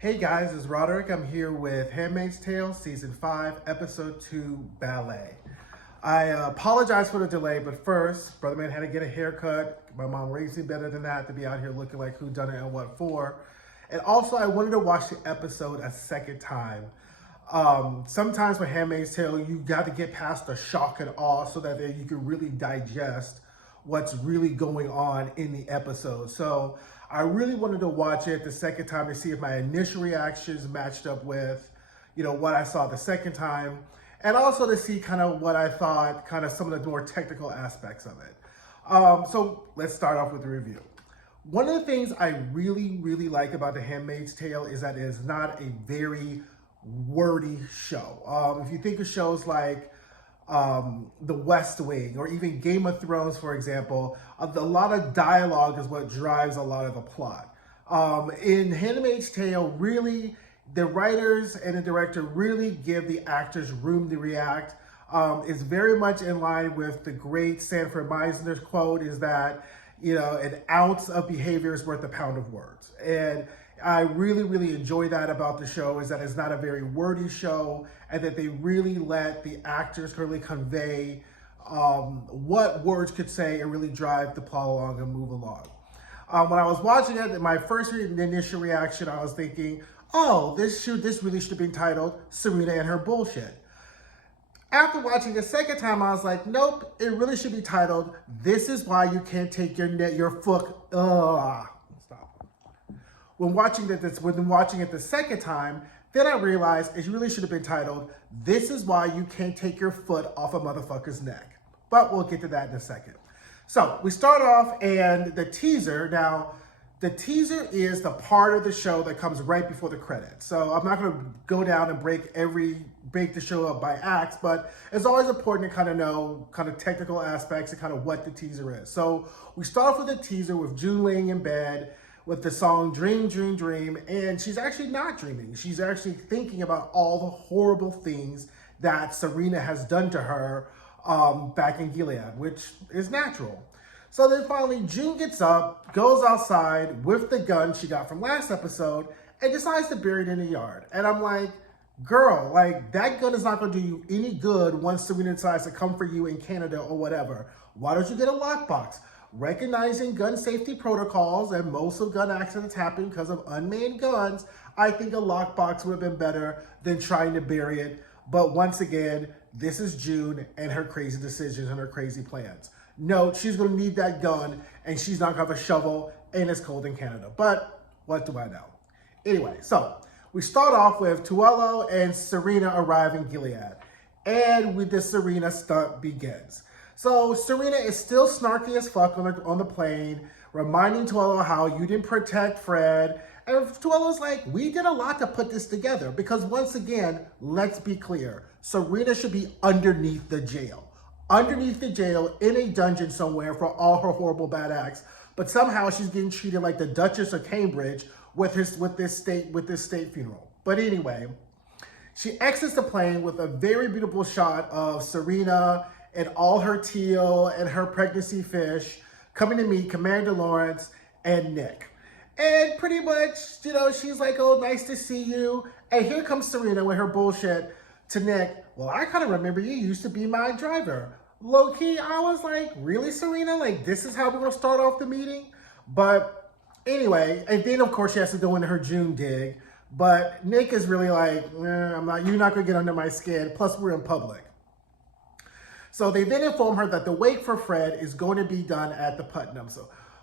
Hey guys, it's Roderick. I'm here with Handmaid's Tale, Season 5, Episode 2, Ballet. I apologize for the delay, but first, Brother Man had to get a haircut. My mom raised me better than that to be out here looking like who done it and what for. And also, I wanted to watch the episode a second time. Sometimes with Handmaid's Tale, you got to get past the shock and awe so that you can really digest what's really going on in the episode. So I really wanted to watch it the second time to see if my initial reactions matched up with, what I saw the second time, and also to see kind of what I thought, kind of some of the more technical aspects of it. So let's start off with the review. One of the things I really, really like about The Handmaid's Tale is that it is not a very wordy show. If you think of shows like The West Wing or even Game of Thrones, for example, a lot of dialogue is what drives a lot of the plot. In Handmaid's Tale, really, the writers and the director really give the actors room to react. It's very much in line with the great Sanford Meisner's quote is that, an ounce of behavior is worth a pound of words. And I really, really enjoy that about the show is that it's not a very wordy show and that they really let the actors really convey what words could say and really drive the plot along and move along. When I was watching it, my first initial reaction, I was thinking, oh, this really should have been titled Serena and Her Bullshit. After watching the second time, I was like, nope, it really should be titled, This is Why You Can't Take Your Foot. Stop. When watching it the second time, then I realized it really should have been titled, This is Why You Can't Take Your Foot Off a Motherfucker's Neck. But we'll get to that in a second. So we start off and the teaser. Now, the teaser is the part of the show that comes right before the credits. So I'm not going to go down and break the show up by acts, but it's always important to kind of know kind of technical aspects and kind of what the teaser is. So we start off with the teaser with June laying in bed with the song Dream, Dream, Dream, and she's actually not dreaming. She's actually thinking about all the horrible things that Serena has done to her back in Gilead, which is natural. So then finally, June gets up, goes outside with the gun she got from last episode, and decides to bury it in the yard. And I'm like, girl, like that gun is not going to do you any good once Serena decides to come for you in Canada or whatever. Why don't you get a lockbox? Recognizing gun safety protocols, and most of gun accidents happen because of unmanned guns, I think a lockbox would have been better than trying to bury it. But once again, this is June and her crazy decisions and her crazy plans. No, she's going to need that gun, and she's not going to have a shovel, and it's cold in Canada. But what do I know? Anyway, so we start off with Tuello and Serena arrive in Gilead, and with the Serena stunt begins. So Serena is still snarky as fuck on the plane, reminding Tuello how you didn't protect Fred. And Tuello's like, we did a lot to put this together, because once again, let's be clear, Serena should be underneath the jail in a dungeon somewhere for all her horrible bad acts. But somehow she's getting treated like the Duchess of Cambridge with this state funeral. But anyway, she exits the plane with a very beautiful shot of Serena and all her teal and her pregnancy fish coming to meet Commander Lawrence and Nick. And pretty much, she's like, oh, nice to see you. And here comes Serena with her bullshit to Nick. Well, I kind of remember you used to be my driver. Low key, I was like, really, Serena? Like, this is how we're going to start off the meeting? But anyway, and then, of course, she has to go into her June dig. But Nick is really like, you're not going to get under my skin. Plus, we're in public. So they then inform her that the wake for Fred is going to be done at the Putnam.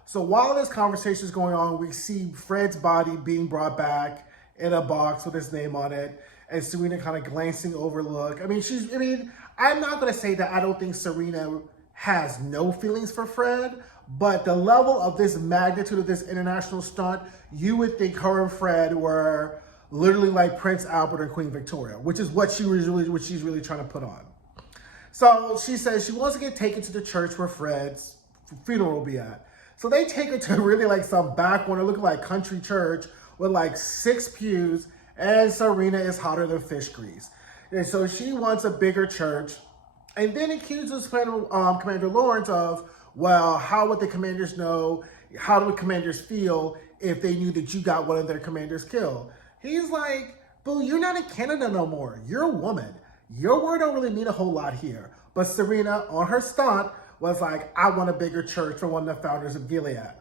So while this conversation is going on, we see Fred's body being brought back in a box with his name on it. And Serena kind of glancing over look. I'm not going to say that I don't think Serena has no feelings for Fred, but the level of this magnitude of this international stunt, you would think her and Fred were literally like Prince Albert and Queen Victoria, which is what she's really trying to put on. So she says she wants to get taken to the church where Fred's funeral will be at. So they take her to really like some back one, looking like country church with like 6 pews, and Serena is hotter than fish grease. And so she wants a bigger church, and then accuses Commander Lawrence of, well, how would the commanders know? How do the commanders feel if they knew that you got one of their commanders killed? He's like, boo, you're not in Canada no more. You're a woman. Your word don't really mean a whole lot here. But Serena, on her stunt, was like, I want a bigger church for one of the founders of Gilead.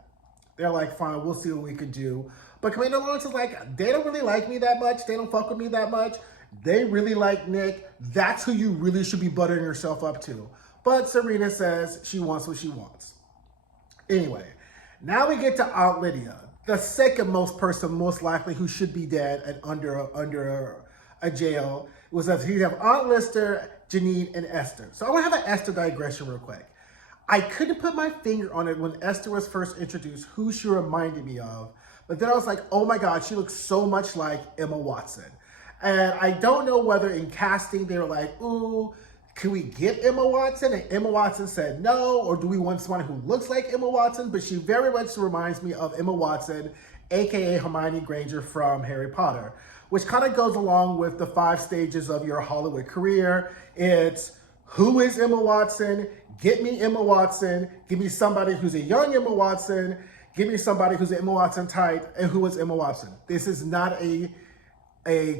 They're like, fine, we'll see what we can do. But Commander Lawrence is like, they don't really like me that much. They don't fuck with me that much. They really like Nick. That's who you really should be buttering yourself up to. But Serena says she wants what she wants. Anyway, now we get to Aunt Lydia, the second most person most likely who should be dead and under a jail. It was that you have Aunt Lister, Janine, and Esther. So I want to have an Esther digression real quick. I couldn't put my finger on it when Esther was first introduced, who she reminded me of. But then I was like, oh my God, she looks so much like Emma Watson. And I don't know whether in casting they were like, ooh, can we get Emma Watson? And Emma Watson said no, or do we want someone who looks like Emma Watson? But she very much reminds me of Emma Watson, aka Hermione Granger from Harry Potter, which kind of goes along with the 5 stages of your Hollywood career. It's who is Emma Watson? Get me Emma Watson. Give me somebody who's a young Emma Watson. Give me somebody who's an Emma Watson type. And who is Emma Watson? This is not a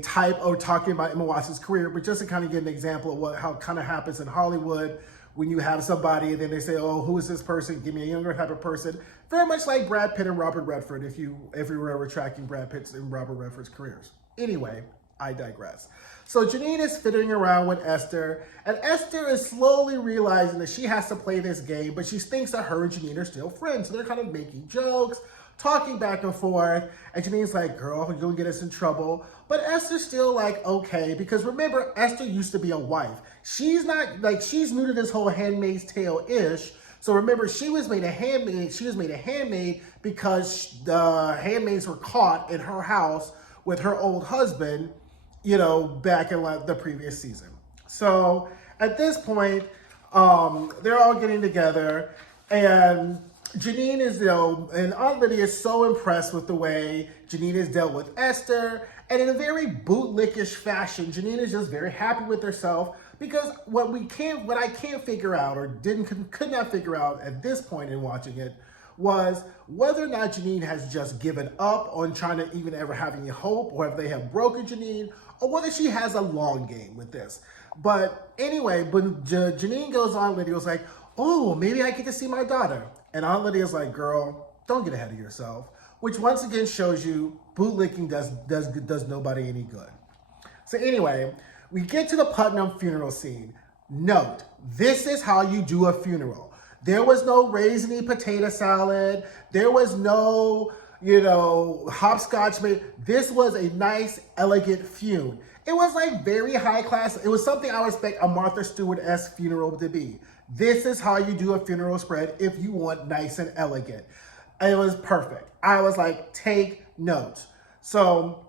type of talking about Emma Watson's career, but just to kind of get an example of how kind of happens in Hollywood when you have somebody and then they say, oh, who is this person? Give me a younger type of person. Very much like Brad Pitt and Robert Redford, if you were ever tracking Brad Pitt's and Robert Redford's careers. Anyway, I digress. So Janine is fiddling around with Esther, and Esther is slowly realizing that she has to play this game, but she thinks that her and Janine are still friends. So they're kind of making jokes, talking back and forth, and Janine's like, girl, you'll get us in trouble. But Esther's still like, okay, because remember, Esther used to be a wife. She's not, like, she's new to this whole Handmaid's Tale-ish. So remember, she was made a handmaid because the handmaids were caught in her house with her old husband, you know, back in the previous season. So at this point, they're all getting together, and Janine is, you know, and Aunt Lydia is so impressed with the way Janine has dealt with Esther, and in a very bootlickish fashion, Janine is just very happy with herself, because what I can't figure out, or could not figure out at this point in watching it, was whether or not Janine has just given up on trying to even ever have any hope, or if they have broken Janine, or whether she has a long game with this. But anyway, but Janine goes on, Lydia was like, oh, maybe I get to see my daughter. And Aunt Lydia's like, girl, don't get ahead of yourself. Which once again shows you bootlicking does nobody any good. So anyway, we get to the Putnam funeral scene. Note, this is how you do a funeral. There was no raisiny potato salad. There was no, you know, hopscotch. This was a nice, elegant funeral. It was like very high class. It was something I would expect a Martha Stewart-esque funeral to be. This is how you do a funeral spread if you want nice and elegant. It was perfect. I was like, take notes. So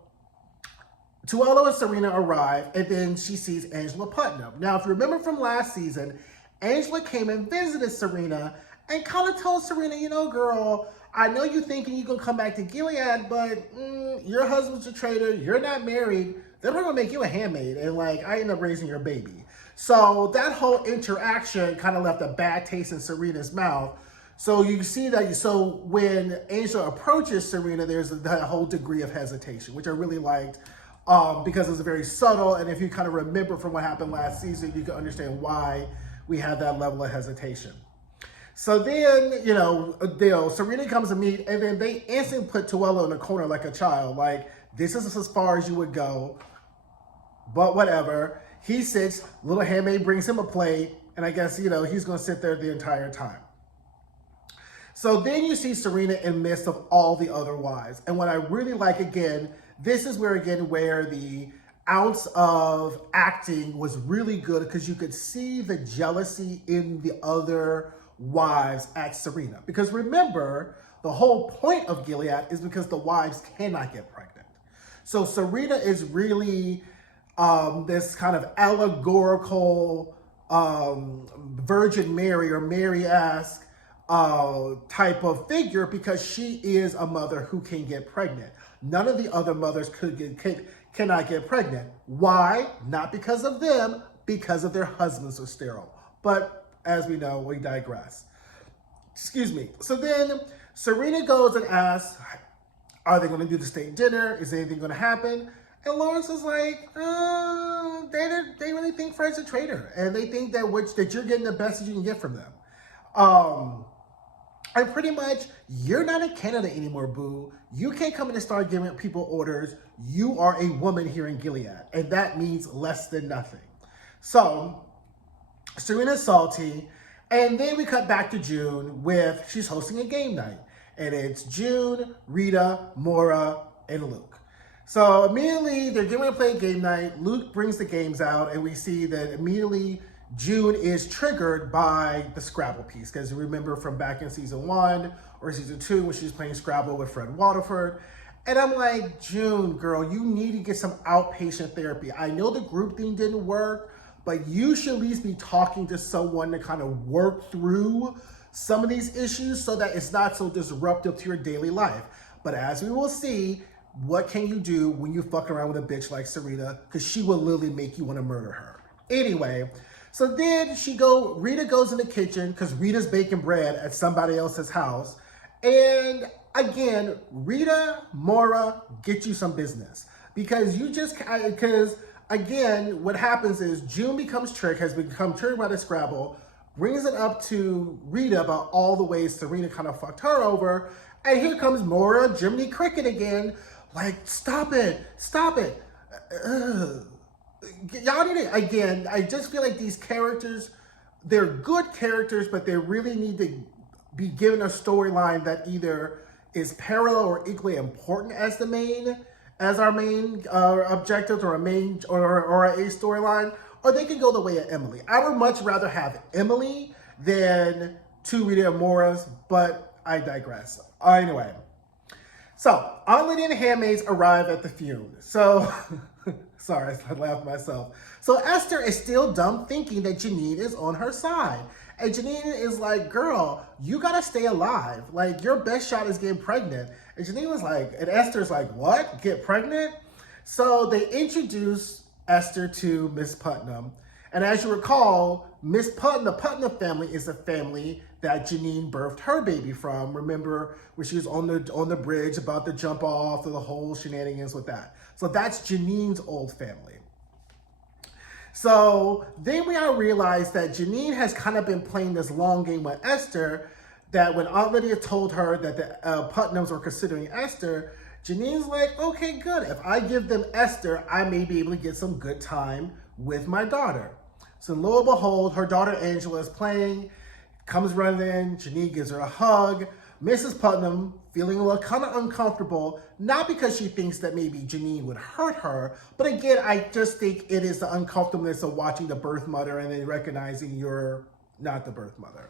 Tuello and Serena arrive, and then she sees Angela Putnam. Now, if you remember from last season, Angela came and visited Serena and kind of told Serena, you know, girl, I know you're thinking you're going to come back to Gilead, but your husband's a traitor. You're not married. They're going to make you a handmaid, and like, I end up raising your baby. So that whole interaction kind of left a bad taste in Serena's mouth. So you see that, so when Angela approaches Serena, there's that whole degree of hesitation, which I really liked, because it was very subtle. And if you kind of remember from what happened last season, you can understand why we had that level of hesitation. So then, you know, Serena comes to meet, and then they instantly put Tuello in the corner like a child. Like, this is as far as you would go, but whatever. He sits, little handmaid brings him a plate, and I guess, you know, he's going to sit there the entire time. So then you see Serena in the midst of all the other wives. And what I really like, again, this is where the ounce of acting was really good, because you could see the jealousy in the other wives at Serena. Because remember, the whole point of Gilead is because the wives cannot get pregnant. So Serena is really this kind of allegorical Virgin Mary or Mary-esque type of figure, because she is a mother who can get pregnant. None of the other mothers cannot get pregnant. Why? Not because of them, because of their husbands are sterile. But as we know, we digress. Excuse me. So then Serena goes and asks Are they going to do the state dinner? Is anything going to happen? And Lawrence is like, they really think Fred's a traitor, and they think that you're getting the best that you can get from them. And pretty much, you're not in Canada anymore, boo. You can't come in and start giving people orders. You are a woman here in Gilead, and that means less than nothing. So, Serena's salty, and then we cut back to June with, she's hosting a game night. And it's June, Rita, Maura, and Luke. So immediately, they're getting ready to play game night. Luke brings the games out, and we see that immediately June is triggered by the Scrabble piece. Because remember from back in season 1 or season 2 when she was playing Scrabble with Fred Waterford. And I'm like, June, girl, you need to get some outpatient therapy. I know the group thing didn't work, but you should at least be talking to someone to kind of work through some of these issues so that it's not so disruptive to your daily life. But as we will see, what can you do when you fuck around with a bitch like Serena? Because she will literally make you want to murder her. Anyway, so then Rita goes in the kitchen because Rita's baking bread at somebody else's house. And again, Rita, Maura, get you some business. Because again, what happens is June has become triggered by the Scrabble, brings it up to Rita about all the ways Serena kind of fucked her over. And here comes Maura, Jiminy Cricket again. Like, stop it. Y'all need to, again, I just feel like these characters, they're good characters, but they really need to be given a storyline that either is parallel or equally important as our main objectives or a storyline, or they can go the way of Emily. I would much rather have Emily than two Rita and Maura's, but I digress. Anyway, so Aunt Lydia and the handmaids arrive at the funeral. So, sorry, I laughed myself. So Esther is still dumb thinking that Janine is on her side. And Janine is like, girl, you gotta stay alive. Like, your best shot is getting pregnant. And Janine was like, and Esther's like, what? Get pregnant? So they introduce Esther to Miss Putnam. And as you recall, Miss Putnam, the Putnam family is a family that Janine birthed her baby from. Remember when she was on the bridge about to jump off, the whole shenanigans with that. So that's Janine's old family. So then we all realize that Janine has kind of been playing this long game with Esther, that when Aunt Lydia told her that the Putnams were considering Esther, Janine's like, okay, good. If I give them Esther, I may be able to get some good time with my daughter. So lo and behold, her daughter Angela is playing, comes running in, Janine gives her a hug. Mrs. Putnam feeling a little kind of uncomfortable, not because she thinks that maybe Janine would hurt her, but again, I just think it is the uncomfortableness of watching the birth mother and then recognizing you're not the birth mother.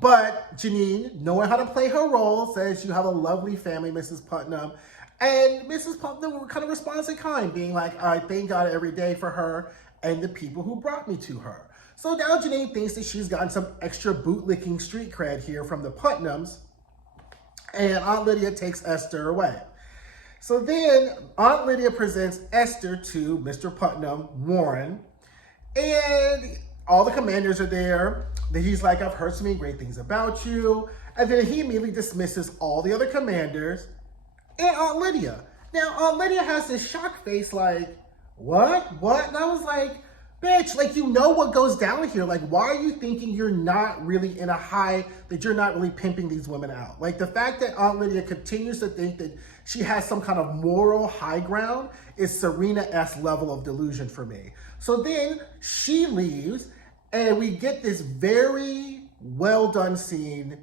But Janine, knowing how to play her role, says you have a lovely family, Mrs. Putnam. And Mrs. Putnam kind of responds in kind, being like, I thank God every day for her and the people who brought me to her. So now Janine thinks that she's gotten some extra bootlicking street cred here from the Putnams, and Aunt Lydia takes Esther away. So then Aunt Lydia presents Esther to Mr. Putnam, Warren, and all the commanders are there. Then he's like, I've heard so many great things about you. And then he immediately dismisses all the other commanders and Aunt Lydia. Now, Aunt Lydia has this shocked face like, what? And I was like, bitch, like, you know what goes down here. Like, why are you thinking you're not really in a high, that you're not really pimping these women out? Like, the fact that Aunt Lydia continues to think that she has some kind of moral high ground is Serena-esque level of delusion for me. So then she leaves, and we get this very well done scene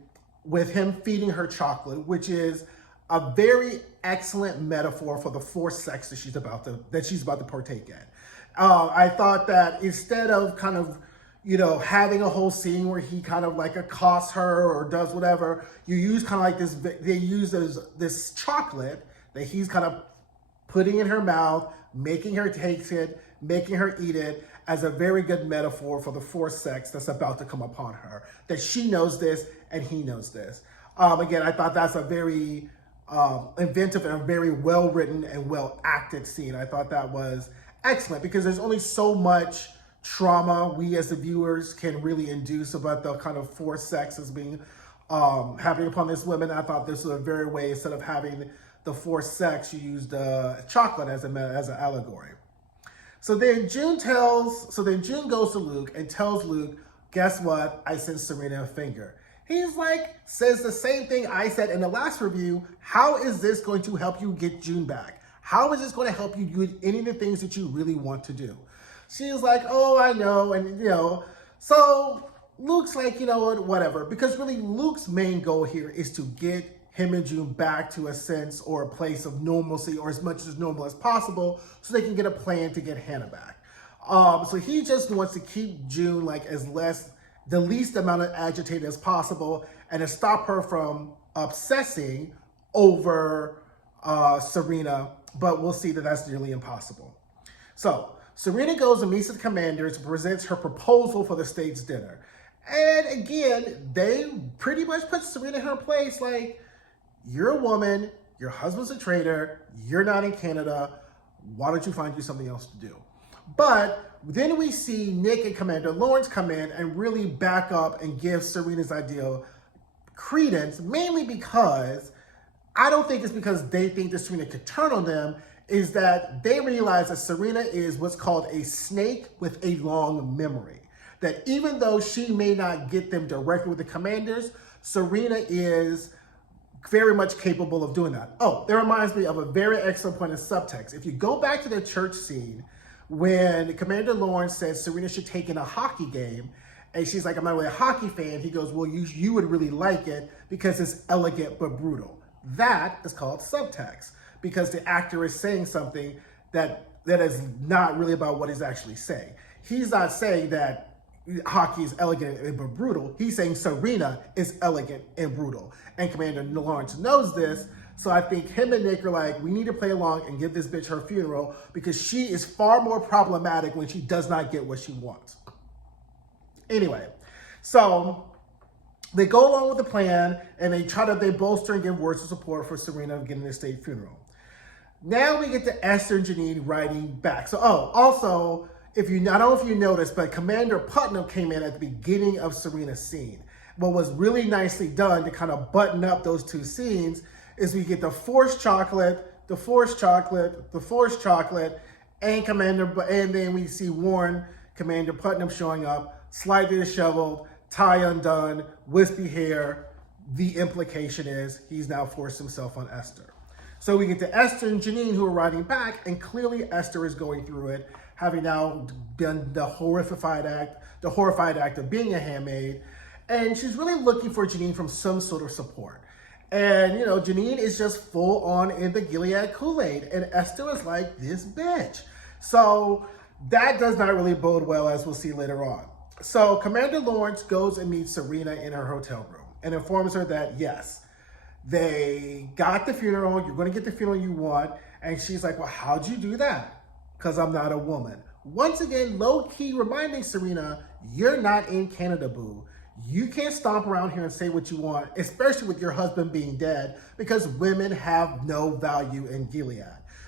with him feeding her chocolate, which is a very excellent metaphor for the forced sex that she's about to partake in. I thought that instead of kind of, having a whole scene where he kind of like accosts her or does whatever, you use kind of like this, they use this chocolate that he's kind of putting in her mouth, making her taste it, making her eat it, as a very good metaphor for the forced sex that's about to come upon her. That she knows this and he knows this. Again, I thought that's a very inventive and very well written and well acted scene. I thought that was excellent because there's only so much trauma we as the viewers can really induce about the kind of forced sex as being happening upon this woman. I thought this was a very way, instead of having the forced sex, you used chocolate as an allegory. So then June goes to Luke and tells Luke, guess what? I sent Serena a finger. He's like, says the same thing I said in the last review. How is this going to help you get June back? How is this going to help you do any of the things that you really want to do? She's like, oh, I know. And, so Luke's like, you know what, whatever. Because really Luke's main goal here is to get him and June back to a sense or a place of normalcy, or as much as normal as possible, so they can get a plan to get Hannah back. So he just wants to keep June like the least amount of agitated as possible, and to stop her from obsessing over Serena, but we'll see that that's nearly impossible. So Serena goes and meets the commanders, presents her proposal for the state's dinner. And again, they pretty much put Serena in her place, like, you're a woman, your husband's a traitor, you're not in Canada, why don't you find you something else to do? But then we see Nick and Commander Lawrence come in and really back up and give Serena's idea credence, mainly because I don't think it's because they think that Serena could turn on them, is that they realize that Serena is what's called a snake with a long memory. That even though she may not get them directly with the commanders, Serena is very much capable of doing that. Oh, that reminds me of a very excellent point in subtext. If you go back to the church scene, when Commander Lawrence says Serena should take in a hockey game, and she's like, I'm not really a hockey fan, he goes, well, you would really like it because it's elegant but brutal. That is called subtext, because the actor is saying something that is not really about what he's actually saying. He's not saying that hockey is elegant but brutal. He's saying Serena is elegant and brutal. And Commander Lawrence knows this, so I think him and Nick are like, we need to play along and give this bitch her funeral, because she is far more problematic when she does not get what she wants. Anyway, so they go along with the plan, and they bolster and give words of support for Serena getting the state funeral. Now we get to Esther and Janine writing back. So, also, I don't know if you noticed, but Commander Putnam came in at the beginning of Serena's scene. What was really nicely done to kind of button up those two scenes is we get the forced chocolate, and then we see Commander Putnam showing up, slightly disheveled, tie undone, wispy hair. The implication is he's now forced himself on Esther. So we get to Esther and Janine, who are writing back, and clearly Esther is going through it, having now done the horrified act of being a handmaid, and she's really looking for Janine from some sort of support. And, Janine is just full on in the Gilead Kool-Aid, and Esther is like, this bitch. So that does not really bode well, as we'll see later on. So Commander Lawrence goes and meets Serena in her hotel room and informs her that, yes, they got the funeral, you're going to get the funeral you want. And she's like, well, how'd you do that? Because I'm not a woman. Once again, low-key reminding Serena, you're not in Canada, boo. You can't stomp around here and say what you want, especially with your husband being dead, because women have no value in Gilead.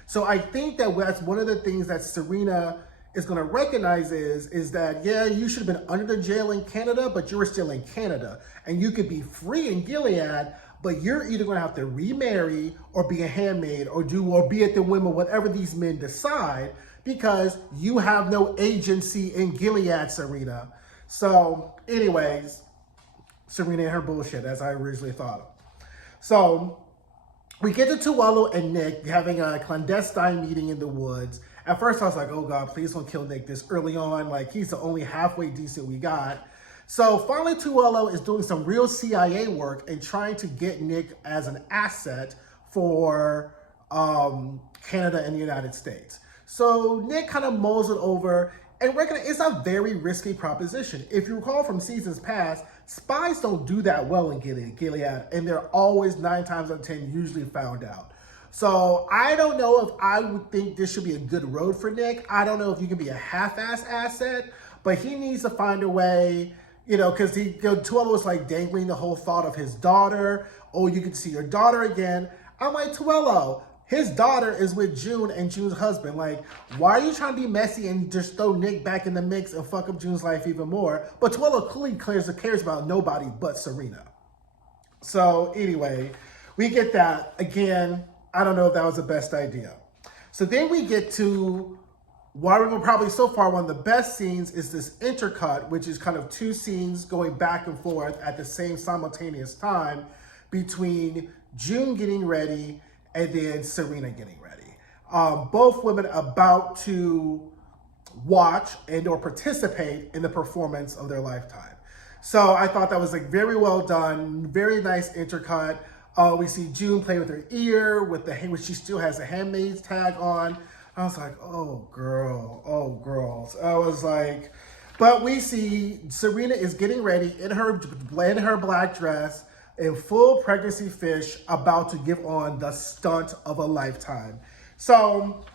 So I think that that's one of the things that Serena is going to recognize is that, yeah, you should have been under the jail in Canada, but you were still in Canada. And you could be free in Gilead, but you're either going to have to remarry or be a handmaid or be at the whim of whatever these men decide, because you have no agency in Gilead, Serena. So anyways, Serena and her bullshit, as I originally thought of. So we get to Tuello and Nick having a clandestine meeting in the woods. At first I was like, oh God, please don't kill Nick this early on. Like, he's the only halfway decent we got. So finally Tuello is doing some real CIA work and trying to get Nick as an asset for Canada and the United States. So Nick kind of mulls it over and reckon it's a very risky proposition. If you recall from seasons past, spies don't do that well in Gilead, and they're always 9 times out of 10 usually found out. So I don't know if I would think this should be a good road for Nick. I don't know if you can be a half-ass asset, but he needs to find a way, because Tuello was like dangling the whole thought of his daughter. Oh, you can see your daughter again. I'm like, Tuello, his daughter is with June and June's husband. Like, why are you trying to be messy and just throw Nick back in the mix and fuck up June's life even more? But Tuello clearly cares about nobody but Serena. So anyway, we get that. Again, I don't know if that was the best idea. So then we get to why we're probably so far one of the best scenes is this intercut, which is kind of two scenes going back and forth at the same simultaneous time between June getting ready and then Serena getting ready. Both women about to watch and or participate in the performance of their lifetime. So I thought that was like very well done, very nice intercut. We see June play with her ear with the when she still has a Handmaid's tag on. I was like, oh girl, oh girls. I was like, but we see Serena is getting ready in her black dress in full pregnancy fish, about to give on the stunt of a lifetime. So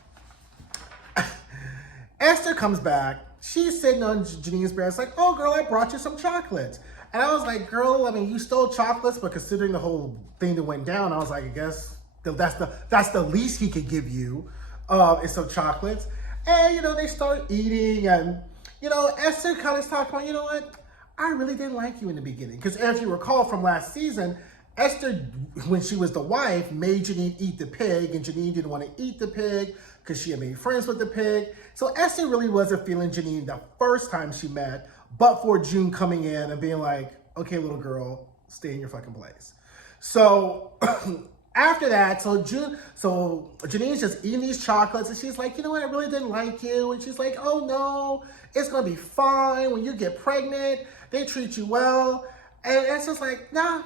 Esther comes back. She's sitting on Janine's breast like, oh, girl, I brought you some chocolates. And I was like, girl, I mean, you stole chocolates, but considering the whole thing that went down, I was like, I guess that's the least he could give you is some chocolates. And, they start eating. And, Esther kind of talked about, you know what? I really didn't like you in the beginning. Because as you recall from last season, Esther, when she was the wife, made Janine eat the pig, and Janine didn't want to eat the pig because she had made friends with the pig. So Esther really wasn't feeling Janine the first time she met, but for June coming in and being like, okay, little girl, stay in your fucking place. So after that, so Janine's just eating these chocolates, and she's like, you know what, I really didn't like you. And she's like, oh no, it's gonna be fine. When you get pregnant, they treat you well. And Esther's like, nah,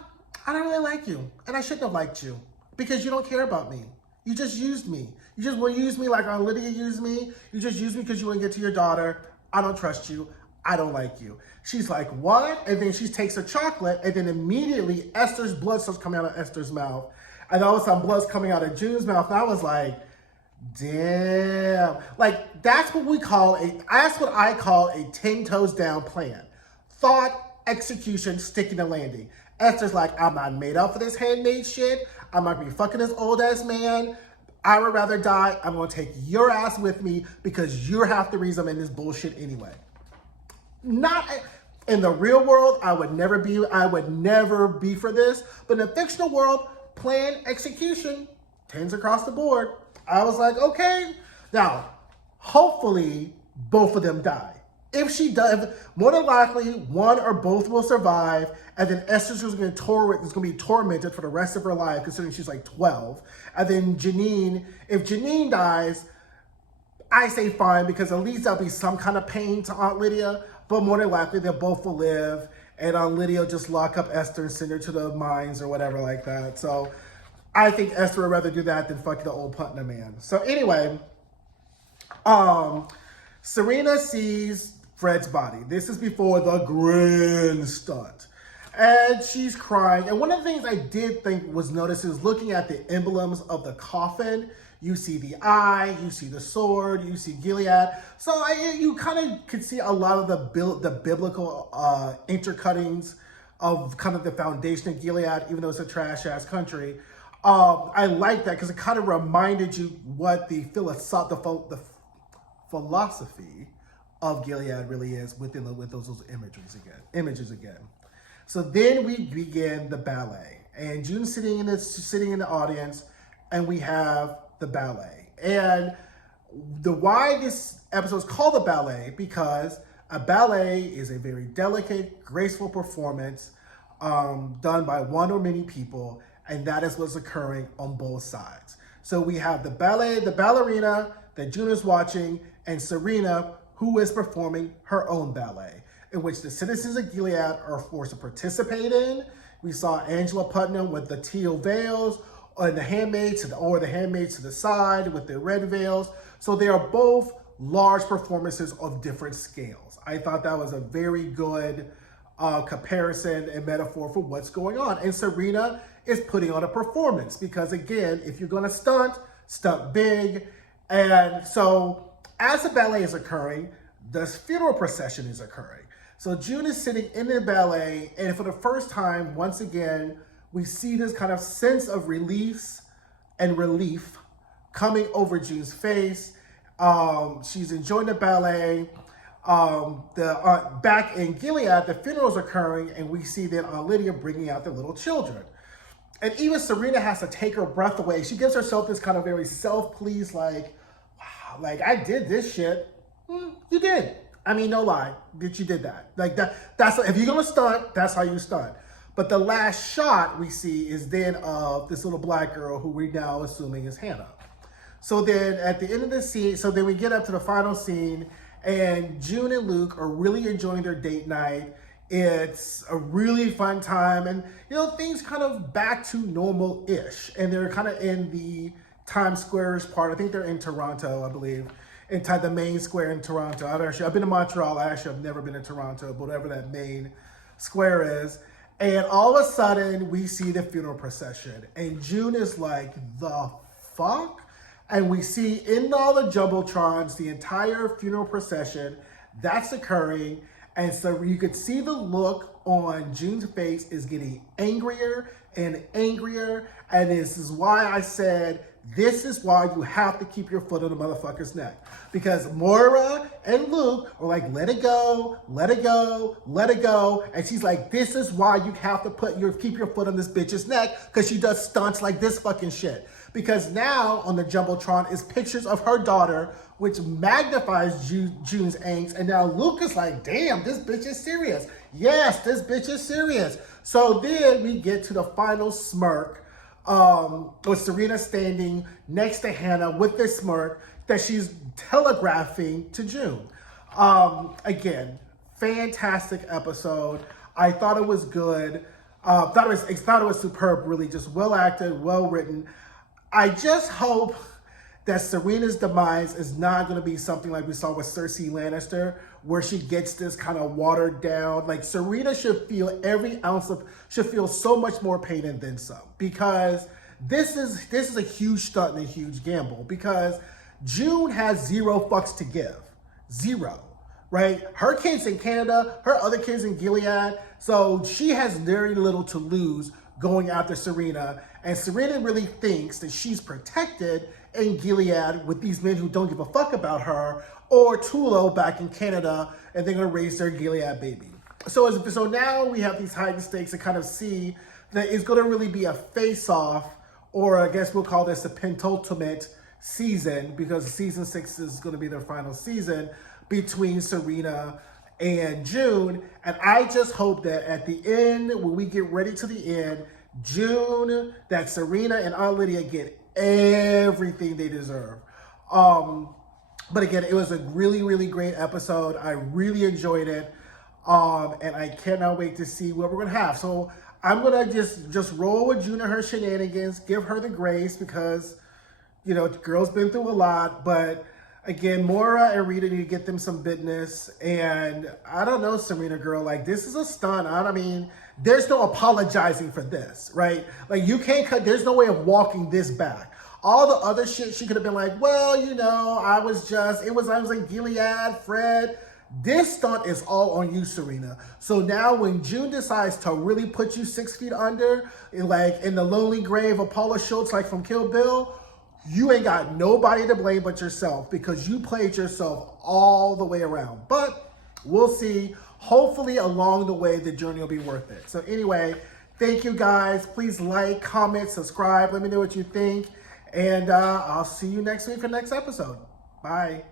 I don't really like you, and I shouldn't have liked you because you don't care about me. You just used me. You just want to use me like Aunt Lydia used me. You just used me because you want to get to your daughter. I don't trust you. I don't like you. She's like, what? And then she takes a chocolate, and then immediately Esther's blood starts coming out of Esther's mouth. And all of a sudden blood's coming out of June's mouth. And I was like, damn. Like, that's what I call a 10 toes down plan. Thought, execution, sticking and landing. Esther's like, I'm not made up for this handmaid shit. I'm not gonna be fucking this old ass man. I would rather die. I'm gonna take your ass with me because you're half the reason I'm in this bullshit anyway. Not in the real world, I would never be for this. But in the fictional world, plan, execution, 10s across the board. I was like, okay. Now, hopefully, both of them die. If she does, more than likely, one or both will survive, and then Esther's is going to be tormented for the rest of her life, considering she's like 12. And then Janine, if Janine dies, I say fine, because at least there'll be some kind of pain to Aunt Lydia, but more than likely, they both will live, and Aunt Lydia will just lock up Esther and send her to the mines or whatever like that. So I think Esther would rather do that than fuck the old Putnam man. So anyway, Serena sees Fred's body. This is before the grand stunt. And she's crying. And one of the things I did think was notice is looking at the emblems of the coffin. You see the eye, you see the sword, you see Gilead. So you kind of could see a lot of the biblical intercuttings of kind of the foundation of Gilead, even though it's a trash-ass country. I like that because it kind of reminded you what the philosophy of Gilead really is with those images again. So then we begin the ballet, and June's sitting in the audience, and we have the ballet. And why this episode is called the ballet, because a ballet is a very delicate, graceful performance done by one or many people, and that is what's occurring on both sides. So we have the ballerina that June is watching, and Serena, who is performing her own ballet, in which the citizens of Gilead are forced to participate in. We saw Angela Putnam with the teal veils, and the handmaids to the side with the red veils. So they are both large performances of different scales. I thought that was a very good comparison and metaphor for what's going on. And Serena is putting on a performance because, again, if you're gonna stunt big. And so as the ballet is occurring, the funeral procession is occurring. So June is sitting in the ballet, and for the first time, once again, we see this kind of sense of release and relief coming over June's face. She's enjoying the ballet. back in Gilead, the funeral's occurring, and we see then Aunt Lydia bringing out the little children. And even Serena has to take her breath away. She gives herself this kind of very self-pleased, like, wow, like, I did this shit. You did. I mean, no lie, you did that. Like, that's if you're gonna stunt, that's how you stunt. But the last shot we see is then of this little black girl who we're now assuming is Hannah. So then at the end of the scene, so then we get up to the final scene, and June and Luke are really enjoying their date night. It's a really fun time, and things kind of back to normal-ish. And they're kind of in the Times Square-ish part. I think they're in Toronto, I believe, inside the main square in Toronto. I've been to Montreal. Actually, I've never been to Toronto, but whatever that main square is. And all of a sudden, we see the funeral procession, and June is like, the fuck? And we see in all the Jumbotrons, the entire funeral procession that's occurring. And so you could see the look on June's face is getting angrier and angrier. And this is why I said, this is why you have to keep your foot on the motherfucker's neck. Because Moira and Luke are like, let it go, let it go, let it go. And she's like, this is why you have to keep your foot on this bitch's neck, because she does stunts like this fucking shit. Because now on the Jumbotron is pictures of her daughter, which magnifies June's angst. And now Luke is like, damn, this bitch is serious. Yes, this bitch is serious. So then we get to the final smirk, with Serena standing next to Hannah with this smirk that she's telegraphing to June. Again, fantastic episode. I thought it was good. Thought it was superb, really, just well acted, well written. I just hope that Serena's demise is not going to be something like we saw with Cersei Lannister, where she gets this kind of watered down. Like, Serena should feel should feel so much more pain and then some, because this is a huge stunt and a huge gamble, because June has zero fucks to give. Zero. Right? Her kids in Canada, her other kids in Gilead, so she has very little to lose going after Serena. And Serena really thinks that she's protected in Gilead with these men who don't give a fuck about her, or Tulo back in Canada, and they're going to raise their Gilead baby. So now we have these heightened stakes to kind of see that it's going to really be a face-off, or I guess we'll call this a penultimate season, because season 6 is going to be their final season, between Serena and June. And I just hope that at the end, when we get ready to the end, that Serena and Aunt Lydia get everything they deserve. But again, it was a really, really great episode. I really enjoyed it. And I cannot wait to see what we're going to have. So I'm going to just roll with June and her shenanigans, give her the grace, because, the girl's been through a lot. But again, Moira and Rita need to get them some business. And I don't know, Serena girl, like, this is a stunt. I mean, there's no apologizing for this, right? Like, you can't there's no way of walking this back. All the other shit, she could have been like, well, I was in Gilead, Fred. This stunt is all on you, Serena. So now when June decides to really put you 6 feet under, in the lonely grave of Paula Schultz, like from Kill Bill, you ain't got nobody to blame but yourself, because you played yourself all the way around. But we'll see. Hopefully along the way, the journey will be worth it. So anyway, thank you guys. Please like, comment, subscribe. Let me know what you think. And I'll see you next week for the next episode. Bye.